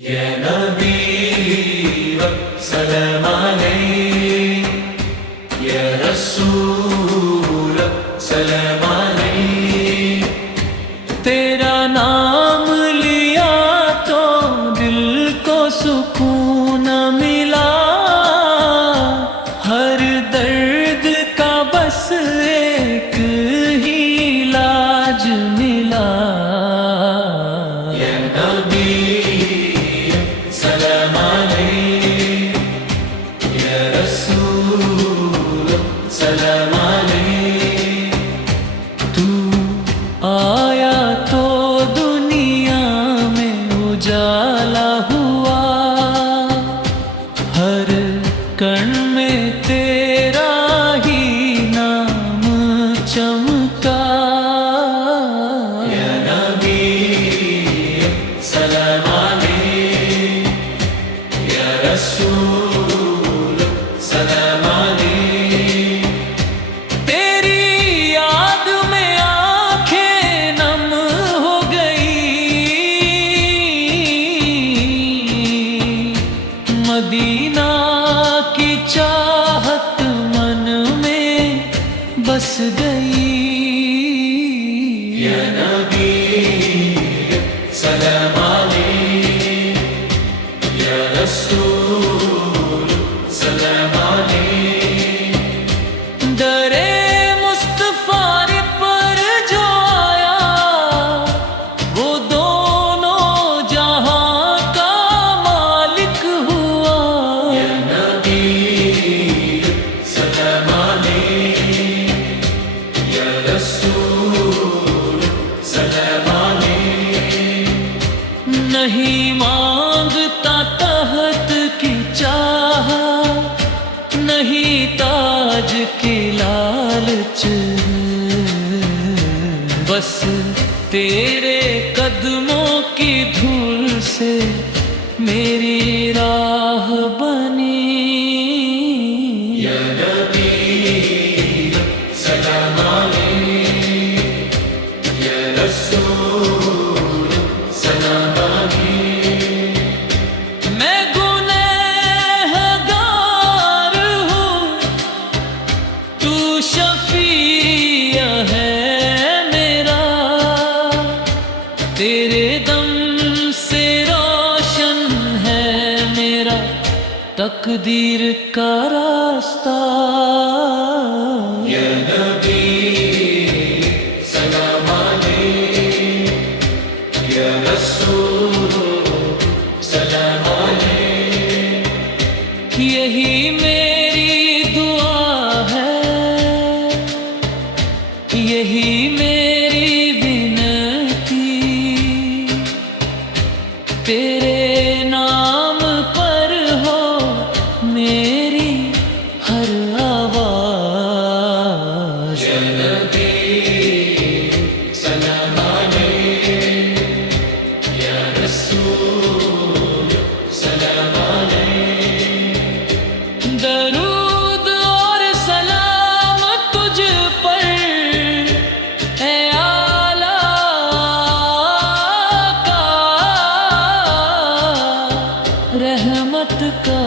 يا نبي سلام عليك، يا رسول سلام عليك. تیرا نام لیا تو دل کو سکون ملا، ہر درد کا بس ایک ہی علاج ملا. يا نبي سلام عليك، يا رسول سلام عليك. تو آیا تو دنیا میں اجالا ہوا، ہر کن میں تیرا ہی نام چمکا. يا نبي سلام عليك، يا رسول سلام عليك. تیری یاد میں آنکھیں نم ہو گئی، مدینہ کی چاہت من میں بس گئی. يا نبي سلام عليك، يا رسول سلام عليك. درے مصطفیٰ پر جو آیا، وہ دونوں جہاں کا مالک ہوا. يا نبي سلام عليك، يا رسول سلام عليك. نہیں مانگتا تحت کی چاہ، نہیں تاج کی لالچ، بس تیرے قدموں کی دھول سے میری راہ بنی. يا نبي سلام عليك، يا رسول سلام عليك. میں گنہگار ہوں، تو شفیع ہے میرا، تیرے دم سے روشن ہے میرا تقدیر کا راستہ. يا نبي سلام عليك، يا رسول سلام عليك. یہی میری دعا ہے، یہی میری بنتی، تیرے نام پر ہو میری ہر آواز. يا نبي سلام عليك، يا رسول سلام عليك. درود اور سلام تجھ پر اے اعلیٰ آقا، رحمت کا